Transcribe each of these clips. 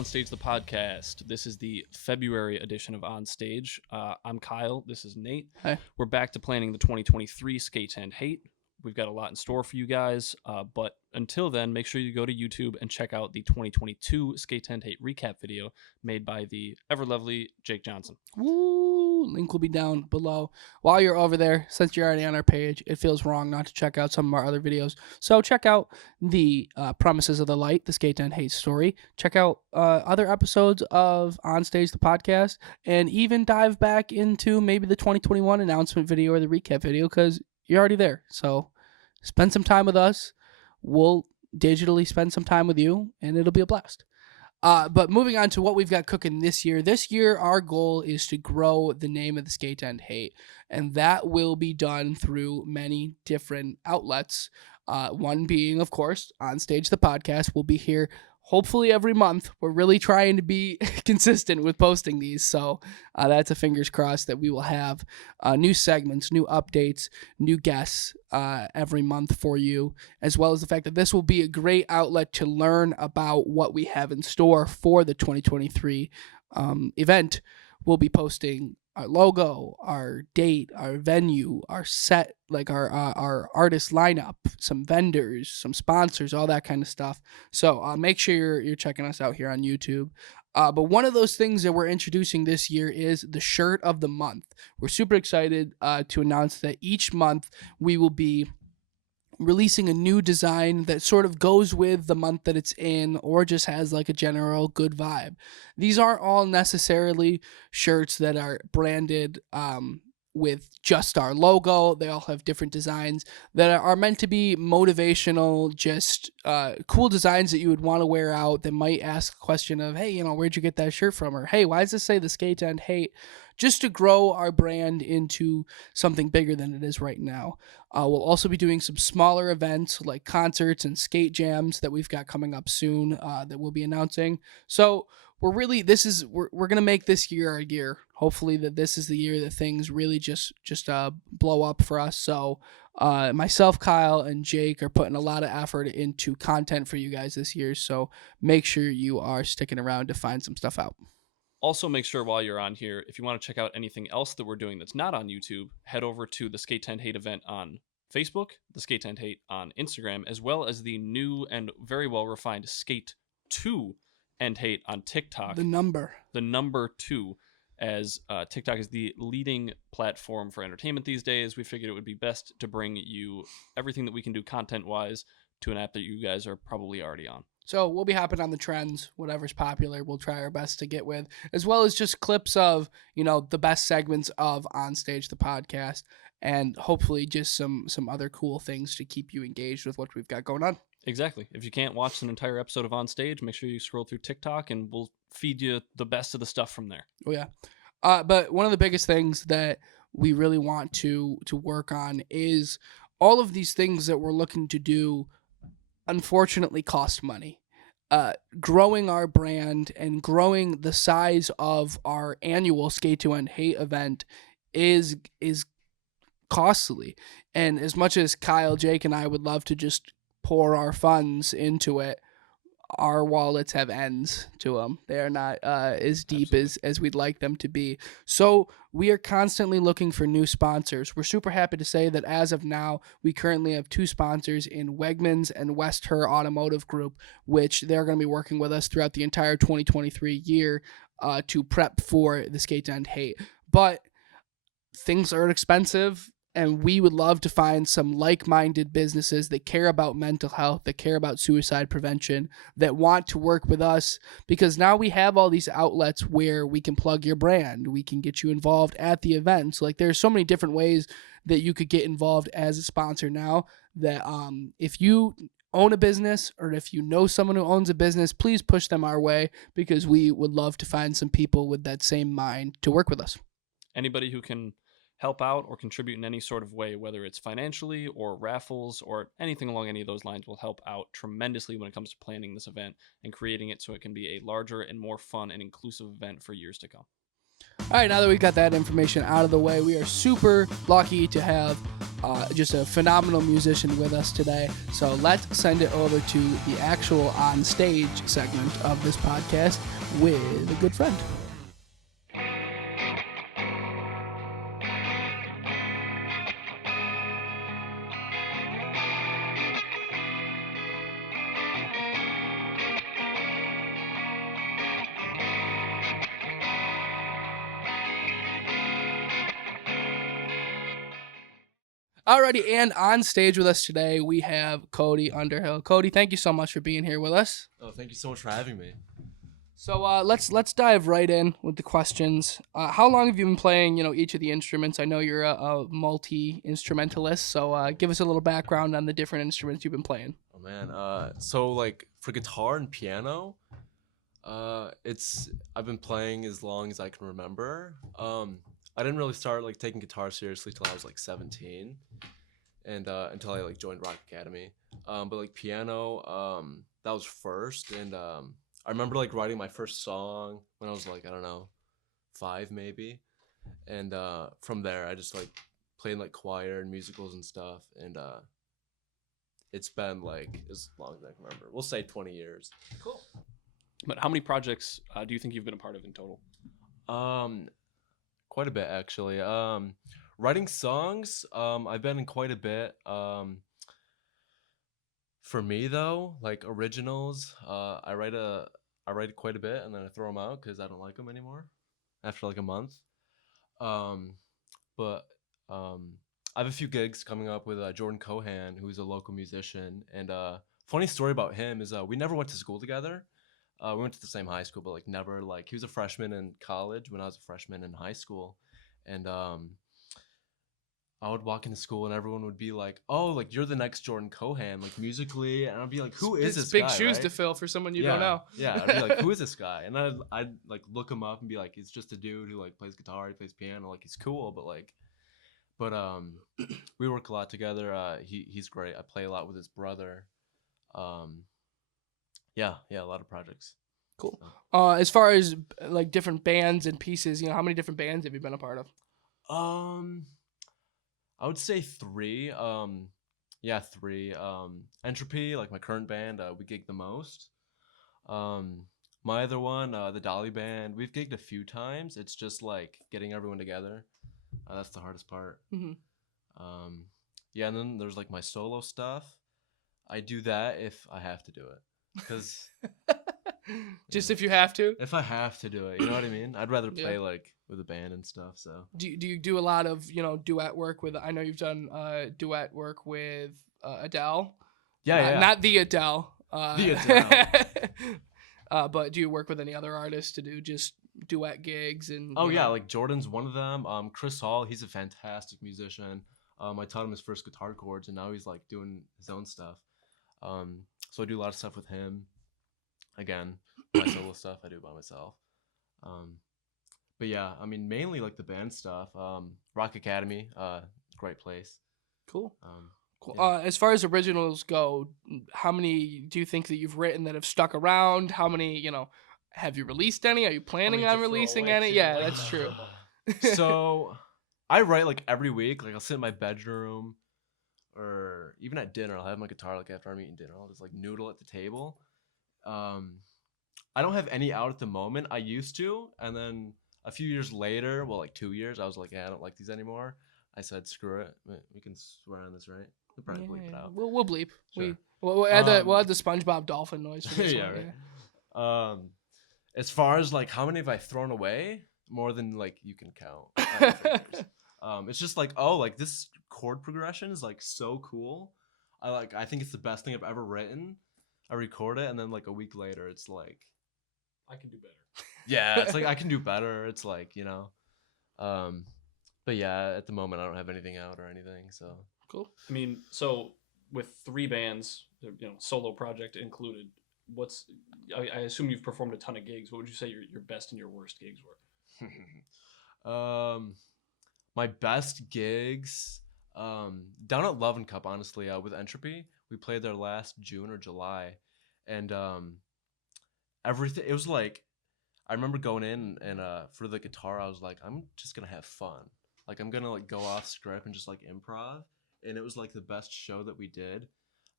On Stage, the podcast. This is the February edition of On Stage. I'm Kyle. This is Nate. Hi. We're back to planning the 2023 Skate and Hate. We've got a lot in store for you guys, but until then, make sure you go to YouTube and check out the 2022 Skate and Hate recap video made by the ever-lovely Jake Johnson. Woo! Link will be down below. While you're over there, since you're already on our page, it feels wrong not to check out some of our other videos. So check out the Promises of the Light, the Skate and Hate story. Check out other episodes of On Stage, the podcast, and even dive back into maybe the 2021 announcement video or the recap video because you're already there. So spend some time with us. We'll digitally spend some time with you, and it'll be a blast. But moving on to what we've got cooking this year. This year, our goal is to grow the name of the Skate and Hate, and that will be done through many different outlets. One being, of course, On Stage, the podcast. We'll be here hopefully every month. We're really trying to be consistent with posting these, so that's a fingers crossed that we will have new segments, new updates, new guests every month for you, as well as the fact that this will be a great outlet to learn about what we have in store for the 2023 event. We'll be posting our logo, our date, our venue, our set, like our artist lineup, some vendors, some sponsors, all that kind of stuff. So make sure you're checking us out here on YouTube. But one of those things that we're introducing this year is the shirt of the month. We're super excited to announce that each month we will be releasing a new design that sort of goes with the month that it's in or just has like a general good vibe. These aren't all necessarily shirts that are branded with just our logo. They all have different designs that are meant to be motivational, just cool designs that you would want to wear out that might ask a question of, hey, where'd you get that shirt from? Or, hey, why does this say the Skate and Hate? Just to grow our brand into something bigger than it is right now. We'll also be doing some smaller events like concerts and skate jams that we've got coming up soon that we'll be announcing. So we're going to make this year our year. Hopefully that this is the year that things really just blow up for us. So myself, Kyle, and Jake are putting a lot of effort into content for you guys this year. So make sure you are sticking around to find some stuff out. Also, make sure while you're on here, if you want to check out anything else that we're doing that's not on YouTube, head over to the Skate and Hate event on Facebook, the Skate and Hate on Instagram, as well as the new and very well refined Skate 2 and Hate on TikTok. The number 2, as TikTok is the leading platform for entertainment these days. We figured it would be best to bring you everything that we can do content-wise to an app that you guys are probably already on. So we'll be hopping on the trends, whatever's popular, we'll try our best to get with, as well as just clips of, the best segments of On Stage, the podcast, and hopefully just some other cool things to keep you engaged with what we've got going on. Exactly. If you can't watch an entire episode of On Stage, make sure you scroll through TikTok and we'll feed you the best of the stuff from there. Oh, yeah. But one of the biggest things that we really want to work on is all of these things that we're looking to do unfortunately cost money. Growing our brand and growing the size of our annual Skate to and Hate event is costly. And as much as Kyle, Jake, and I would love to just pour our funds into it, our wallets have ends to them. They are not as deep as we'd like them to be. So we are constantly looking for new sponsors. We're super happy to say that as of now, we currently have 2 sponsors in Wegmans and West Her Automotive Group, which they're going to be working with us throughout the entire 2023 year to prep for the Skate and Hate. But things are expensive. And we would love to find some like-minded businesses that care about mental health, that care about suicide prevention, that want to work with us, because now we have all these outlets where we can plug your brand. We can get you involved at the events. Like, there's so many different ways that you could get involved as a sponsor now that if you own a business or if you know someone who owns a business, please push them our way, because we would love to find some people with that same mind to work with us. Anybody who can help out or contribute in any sort of way, whether it's financially or raffles or anything along any of those lines, will help out tremendously when it comes to planning this event and creating it so it can be a larger and more fun and inclusive event for years to come. All right, now that we got that information out of the way, we are super lucky to have just a phenomenal musician with us today. So let's send it over to the actual on-stage segment of this podcast with a good friend. Alrighty, and on stage with us today, we have Cody Underhill. Cody, thank you so much for being here with us. Oh, thank you so much for having me. So let's dive right in with the questions. How long have you been playing, each of the instruments? I know you're a multi-instrumentalist, so give us a little background on the different instruments you've been playing. Oh man, so like for guitar and piano, I've been playing as long as I can remember. I didn't really start like taking guitar seriously till I was like 17, and until I like joined Rock Academy. But like piano, that was first, and I remember like writing my first song when I was like, I don't know, 5 maybe, and from there I just like played in like choir and musicals and stuff, and it's been like as long as I can remember. We'll say 20 years. Cool. But how many projects do you think you've been a part of in total? Quite a bit actually. Writing songs, I've been in quite a bit. For me though, like originals, I write quite a bit and then I throw them out because I don't like them anymore after like a month. Um, but I have a few gigs coming up with Jordan Cohan, who's a local musician. And funny story about him is we never went to school together. We went to the same high school, but like never like he was a freshman in college when I was a freshman in high school, and I would walk into school and everyone would be like, "Oh, like you're the next Jordan Cohan, like musically," and I'd be like, "Who is this big guy?" shoes right? to fill for someone you Yeah, don't know. yeah. I'd be like, "Who is this guy?" And I'd like look him up and be like, "He's just a dude who like plays guitar, he plays piano, like he's cool, but we work a lot together. He's great. I play a lot with his brother. Um, yeah, a lot of projects. Cool. As far as like different bands and pieces, how many different bands have you been a part of? I would say 3. Yeah, 3. Entropy, like my current band, we gig the most. My other one, the Dolly Band, we've gigged a few times. It's just like getting everyone together. That's the hardest part. Mm-hmm. Yeah, and then there's like my solo stuff. I do that if I have to do it, because Just if you have to. if I have to do it, you know what I mean? I'd rather Yeah. play like with a band and stuff. So Do you do a lot of duet work with? I know you've done duet work with Adele. yeah. Not the Adele. The Adele. But do you work with any other artists to do just duet gigs and? Oh yeah, like Jordan's one of them. Chris Hall, he's a fantastic musician. I taught him his first guitar chords, and now he's like doing his own stuff. So I do a lot of stuff with him. Again, my solo stuff I do by myself. But yeah, I mean mainly like the band stuff. Rock Academy, great place. Cool. Cool. Yeah. As far as originals go, how many do you think that you've written that have stuck around? How many, have you released any? Are you planning on releasing any? Yeah, that's true. So I write like every week. Like I'll sit in my bedroom, or even at dinner. I'll have my guitar like after I'm eating dinner. I'll just like noodle at the table. I don't have any out at the moment. I used to, and then a few years later, well, like 2 years, I was like, yeah, I don't like these anymore. I said, screw it. We can swear on this, right? We'll probably bleep it out. We'll bleep. Sure. We'll add the SpongeBob dolphin noise for this Yeah, one. right. As far as like how many have I thrown away, more than like you can count. It's just like, oh, like this chord progression is like so cool. I think it's the best thing I've ever written. I record it, and then like a week later, it's like I can do better. Yeah, it's like I can do better. It's like but yeah, at the moment I don't have anything out or anything. So Cool. I mean, so with 3 bands, solo project included, I assume you've performed a ton of gigs. What would you say your best and your worst gigs were? My best gigs, down at Love and Cup, honestly, with Entropy. We played there last June or July, and everything. It was like I remember going in and for the guitar, I was like, I'm just gonna have fun. Like I'm gonna like go off script and just like improv. And it was like the best show that we did.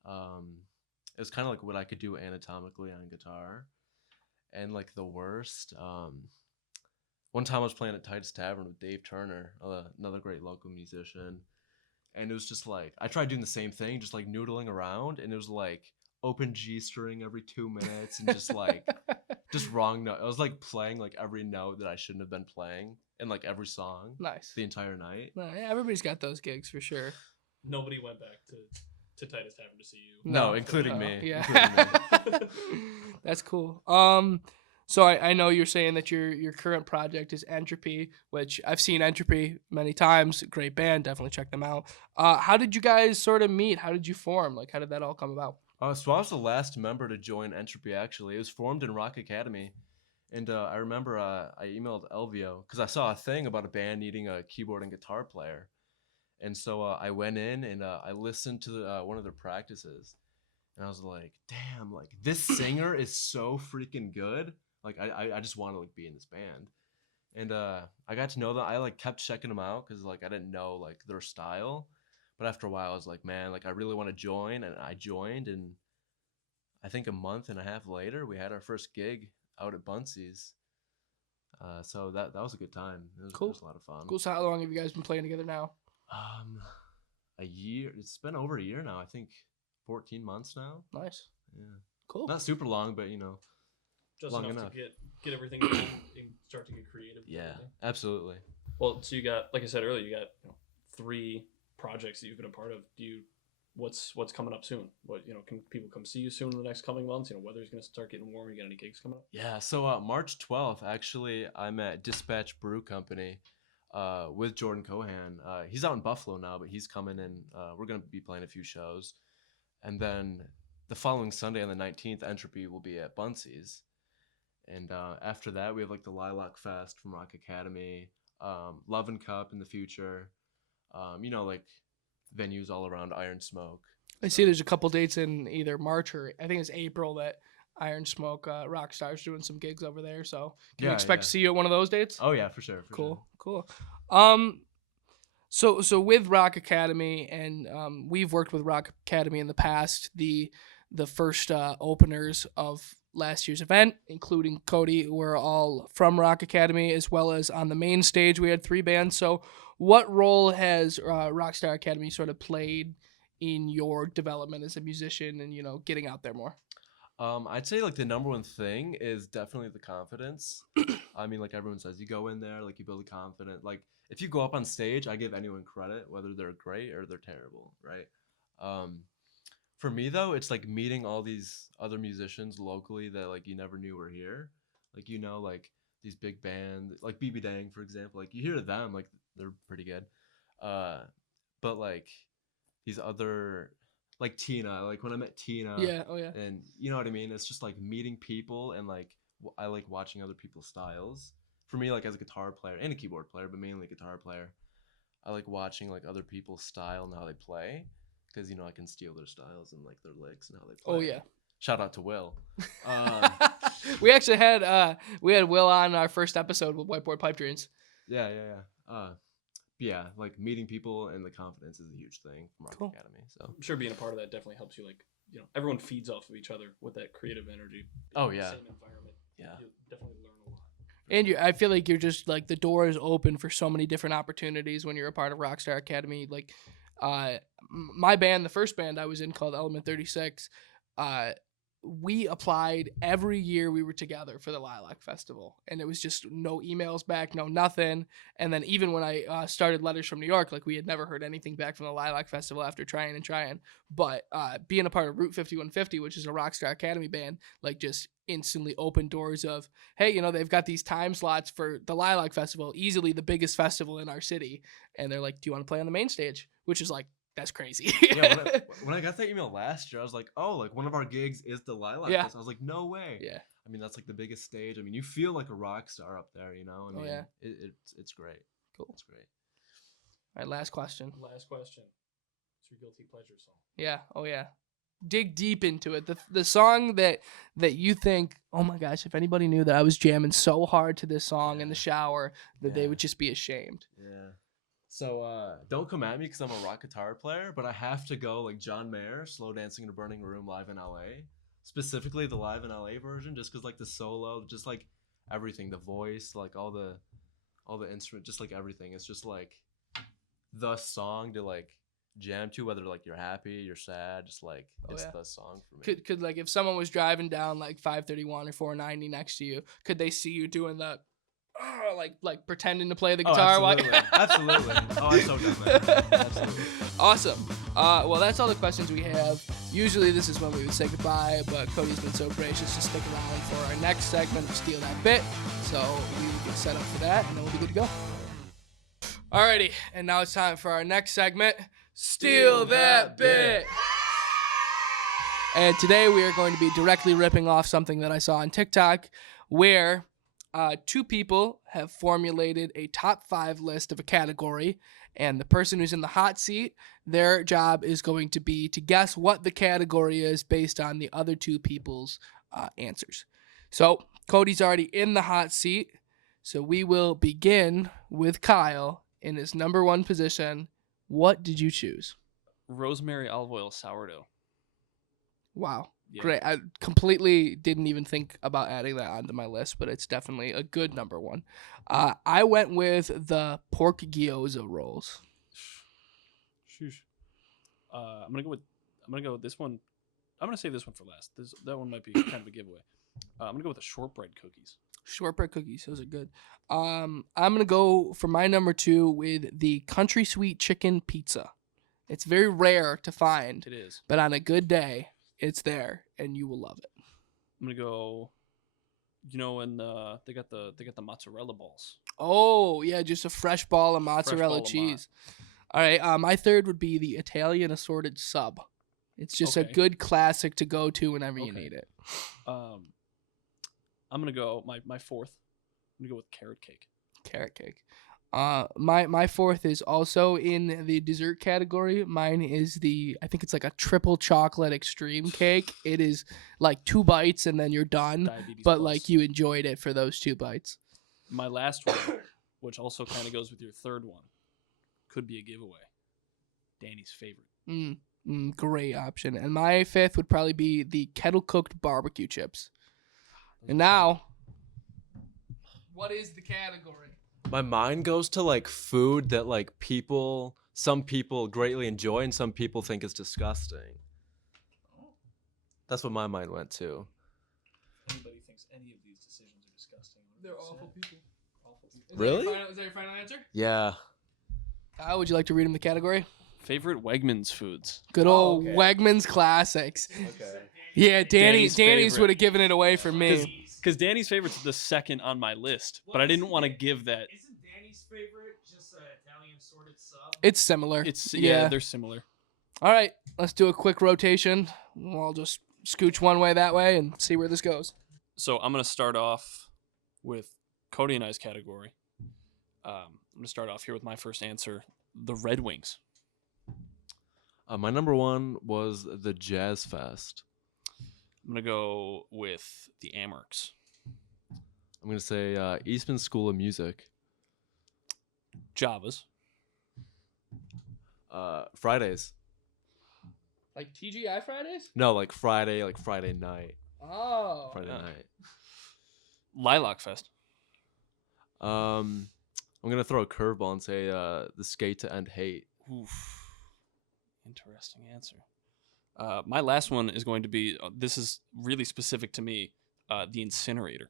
It was kind of like what I could do anatomically on guitar. And like the worst, one time I was playing at Titus Tavern with Dave Turner, another great local musician. And it was just like, I tried doing the same thing, just like noodling around. And it was like open G string every 2 minutes and just like, just wrong note. I was like playing like every note that I shouldn't have been playing in like every song Nice. the entire night. No, yeah, everybody's got those gigs for sure. Nobody went back to Titus Tavern to see you. No, including me. Yeah. Including me. That's cool. So I know you're saying that your current project is Entropy, which I've seen Entropy many times. Great band, definitely check them out. How did you guys sort of meet? How did you form? Like, how did that all come about? So I was the last member to join Entropy. Actually, it was formed in Rock Academy, and I remember I emailed Elvio because I saw a thing about a band needing a keyboard and guitar player, and so I went in and I listened to one of their practices, and I was like, "Damn! Like this singer is so freaking good! Like I just want to like be in this band." And I got to know them. I like kept checking them out because like I didn't know like their style. But after a while, I was like, man, like I really want to join, and I joined. And I think a month and a half later, we had our first gig out at Buncey's. So that was a good time. It Cool. was a lot of fun. Cool. So how long have you guys been playing together now? A year. It's been over a year now. I think 14 months now. Nice. Yeah. Cool. Not super long, but Just long enough enough. to get everything done and start to get creative. and Yeah, everything. absolutely. Well, so you got, like I said earlier, you got 3 projects that you've been a part of. What's coming up soon? What can people come see you soon in the next coming months? Weather's gonna start getting warmer. You got any gigs coming up? Yeah, so March 12th, actually, I'm at Dispatch Brew Company with Jordan Cohan. He's out in Buffalo now, but he's coming in. We're going to be playing a few shows. And then the following Sunday on the 19th, Entropy will be at Buncey's. And after that, we have like the Lilac Fest from Rock Academy, Love and Cup in the future, like venues all around Iron Smoke. I see there's a couple dates in either March or I think it's April that Iron Smoke Rockstar's doing some gigs over there. So can we expect to see you at one of those dates? Oh yeah, for sure. Cool. So with Rock Academy, and we've worked with Rock Academy in the past. The first openers of last year's event, including Cody, were all from Rock Academy, as well as on the main stage we had 3 bands. So what role has Rockstar Academy sort of played in your development as a musician and getting out there more? I'd say like the number one thing is definitely the confidence. I mean, like everyone says, you go in there, like you build a confidence. Like if you go up on stage, I give anyone credit, whether they're great or they're terrible, right? For me though, it's like meeting all these other musicians locally that like you never knew were here. Like like these big bands, like BB Dang, for example. Like you hear them, like they're pretty good. But like these other, like Tina, like when I met Tina, Yeah. Oh yeah. and you know what I mean. It's just like meeting people, and like I like watching other people's styles. For me, like as a guitar player and a keyboard player, but mainly a guitar player, I like watching like other people's style and how they play, because I can steal their styles and like their licks and how they play. Oh yeah. Shout out to Will. We actually had Will on our first episode with Whiteboard Pipe Dreams. Yeah. Yeah, like meeting people and the confidence is a huge thing from Rock Academy. So I'm sure being a part of that definitely helps you. Like everyone feeds off of each other with that creative energy. Oh yeah. Same environment. Yeah. You definitely learn a lot. And I feel like you're just like the door is open for so many different opportunities when you're a part of Rockstar Academy. Like, my band, the first band I was in called Element 36, we applied every year we were together for the Lilac Festival, and it was just no emails back, no nothing. And then even when I started Letters from New York, like we had never heard anything back from the Lilac Festival after trying. But being a part of Route 5150, which is a Rockstar Academy band, like just instantly opened doors of, hey, they've got these time slots for the Lilac Festival, easily the biggest festival in our city, and they're like, do you want to play on the main stage? Which is like, that's crazy. Yeah, when I got that email last year, I was like, oh, like one of our gigs is the Lilac Fest. I was like, no way. Yeah. I mean, that's like the biggest stage. I mean, you feel like a rock star up there, I mean, yeah. It's great. Cool. It's great. All right, last question. Last question. What's your guilty pleasure song? Yeah. Oh yeah. dig deep into it. The song that you think, oh my gosh, if anybody knew that I was jamming so hard to this song in the shower, that they Yeah. would just be ashamed. Yeah. So don't come at me because I'm a rock guitar player, but I have to go like John Mayer, Slow Dancing in a Burning Room live in LA. Specifically the live in LA version, just because like the solo, just like everything, the voice, like all the instrument, just like everything. It's just like the song to like jam to, whether like you're happy, you're sad, just like it's the song for me. Could like if someone was driving down like 531 or 490 next to you, could they see you doing the like pretending to play the guitar? Absolutely. Absolutely. Oh, I'm so done there. Absolutely. Awesome. Well, that's all the questions we have. Usually this is when we would say goodbye, but Cody's been so gracious to stick around for our next segment of Steal That Bit. So we will get set up for that, and then we'll be good to go. Alrighty, and now it's time for our next segment, Steal That Bit. And today we are going to be directly ripping off something that I saw on TikTok, where two people have formulated a top 5 list of a category, and the person who's in the hot seat, their job is going to be to guess what the category is based on the other two people's answers. So Cody's already in the hot seat, so we will begin with Kyle in his number 1 position. What did you choose? Rosemary olive oil sourdough. Wow. Yeah. Great. I completely didn't even think about adding that onto my list, but it's definitely a good number 1. I went with the pork gyoza rolls. Sheesh. I'm gonna go with this one. I'm gonna save this one for last. That one might be kind of a giveaway. I'm gonna go with the shortbread cookies. Shortbread cookies, those are good. I'm gonna go for my number 2 with the country sweet chicken pizza. It's very rare to find. It is. But on a good day, it's there, and you will love it. I'm gonna go. And they got the mozzarella balls. Oh yeah, just a fresh ball of mozzarella cheese. All right, my third would be the Italian assorted sub. It's just a good classic to go to whenever you need it. I'm gonna go my fourth. I'm gonna go with carrot cake. Carrot cake. My fourth is also in the dessert category. Mine is I think it's like a triple chocolate extreme cake. It is like 2 bites and then you're done. Diabetes but plus. like you enjoyed it for those 2 bites. My last one, which also kind of goes with your third one, could be a giveaway. Danny's favorite. Great option. And my fifth would probably be the kettle cooked barbecue chips. And now, what is the category? My mind goes to like food that like some people greatly enjoy and some people think is disgusting. That's what my mind went to. If anybody thinks any of these decisions are disgusting, They're awful people. Really? Is that your final answer? Yeah. Kyle, would you like to read him the category? Favorite Wegmans foods. Good old Wegmans classics. Okay. Yeah, Danny's favorite. would have given it away for me. Because Danny's favorite's the second on my list, but I didn't want to give that. Isn't Danny's favorite just an Italian sorted sub? It's similar. They're similar. All right, let's do a quick rotation. I'll just scooch one way, that way, and see where this goes. So I'm gonna start off with Cody and I's category. I'm gonna start off here with my first answer: the Red Wings. My number 1 was the Jazz Fest. I'm gonna go with the Amerks. I'm gonna say Eastman School of Music. Javas. Fridays. Like TGI Fridays? No, like Friday night. Oh. Friday Yeah. night. Lilac Fest. I'm gonna throw a curveball and say the Skate to End Hate. Oof. Interesting answer. My last one is going to be, this is really specific to me, the Incinerator.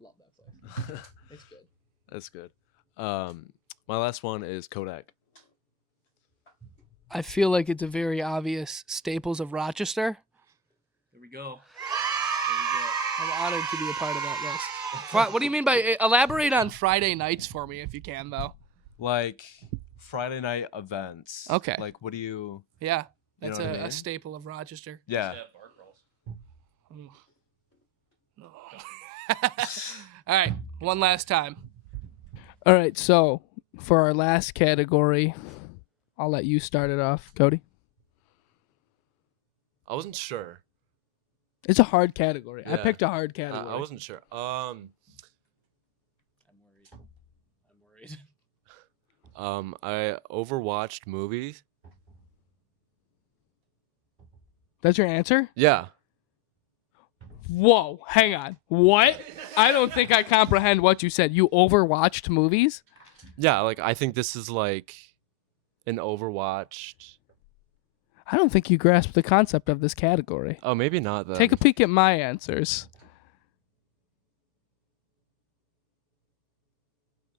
Love that place. It's good. That's good. My last one is Kodak. I feel like it's a very obvious Staples of Rochester. There we go. I'm honored to be a part of that list. What do you mean by elaborate on Friday nights for me if you can, though? Like Friday night events. Okay. Like what do you? Yeah, You that's know what I a mean? staple of Rochester. Yeah. Ooh. No. All right, one last time. All right, so for our last category, I'll let you start it off, Cody. I wasn't sure. It's a hard category. I Yeah. picked a hard category. I wasn't sure. I'm worried. I overwatched movies. That's your answer? Yeah. Whoa, hang on. What? I don't think I comprehend what you said. You overwatched movies? Yeah, like I think this is like an overwatched. I don't think you grasp the concept of this category. Oh, maybe not then. Take a peek at my answers.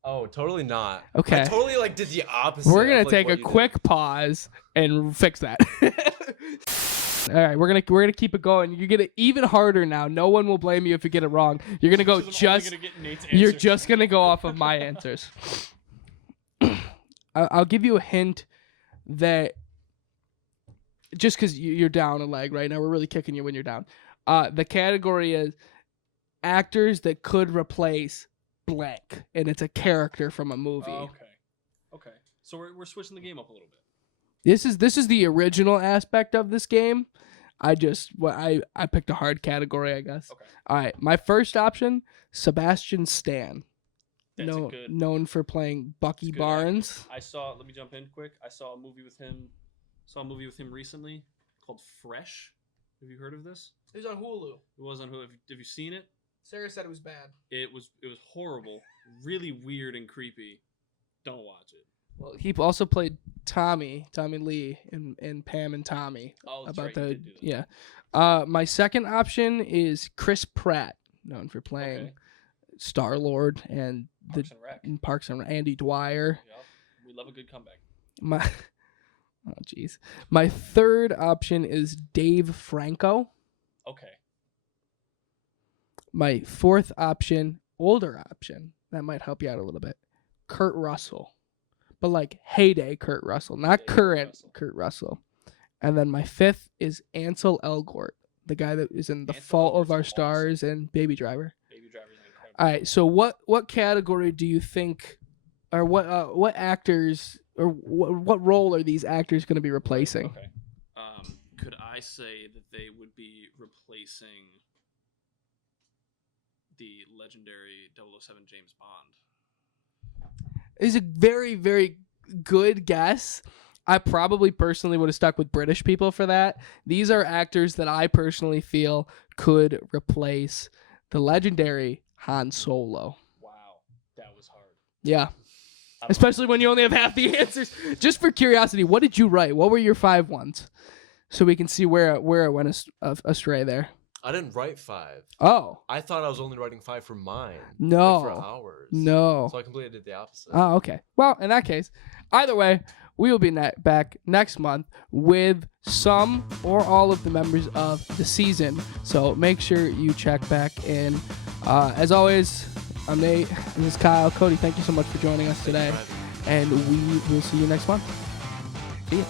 Oh, totally not. Okay. I totally like did the opposite. We're gonna of, like, take a what you did. quick pause and fix that. All right, we're gonna keep it going. You're gonna even harder now. No one will blame you if you get it wrong. You're gonna go You're just gonna go off of my answers. I'll give you a hint that just because you're down a leg right now, we're really kicking you when you're down. The category is actors that could replace blank, and it's a character from a movie. Okay. So we're switching the game up a little bit. This is the original aspect of this game. I picked a hard category, I guess. Okay. All right, my first option, Sebastian Stan. That's a good. Known for playing Bucky good Barnes. Let me jump in quick. I saw a movie with him. Recently called Fresh. Have you heard of this? It was on Hulu. It was on Hulu. Have you seen it? Sarah said it was bad. It was horrible, really weird and creepy. Don't watch it. Well, he also played Tommy Lee in Pam and Tommy. Oh, that's about right. You did do that. yeah. My second option is Chris Pratt, known for playing Star-Lord and Parks and Rec. in Parks and Andy Dwyer. Yep. We love a good comeback. My third option is Dave Franco. Okay. My fourth option, older option, that might help you out a little bit, Kurt Russell. But like heyday Kurt Russell, not Heyday current Russell. Kurt Russell. And then my fifth is Ansel Elgort, the guy that is in The Ansel Fault of Elgort's Our awesome. Stars and Baby Driver. Baby Driver's incredible. All right, so what category do you think, or what actors, or what role are these actors going to be replacing? Okay. Could I say that they would be replacing the legendary 007 James Bond? Is a very, very good guess. I probably personally would have stuck with British people for that. These are actors that I personally feel could replace the legendary Han Solo. Wow, that was hard. Yeah. Especially when you only have half the answers. Just for curiosity, what did you write? What were your 5 ones? So we can see where it went astray there. I didn't write 5. Oh. I thought I was only writing 5 for mine. No. Like for ours. No. So I completely did the opposite. Oh, okay. Well, in that case, either way, we will be back next month with some or all of the members of the season. So make sure you check back in. As always, I'm Nate. This is Kyle. Cody, thank you so much for joining us today. Thank you for having me. And we will see you next month. See ya.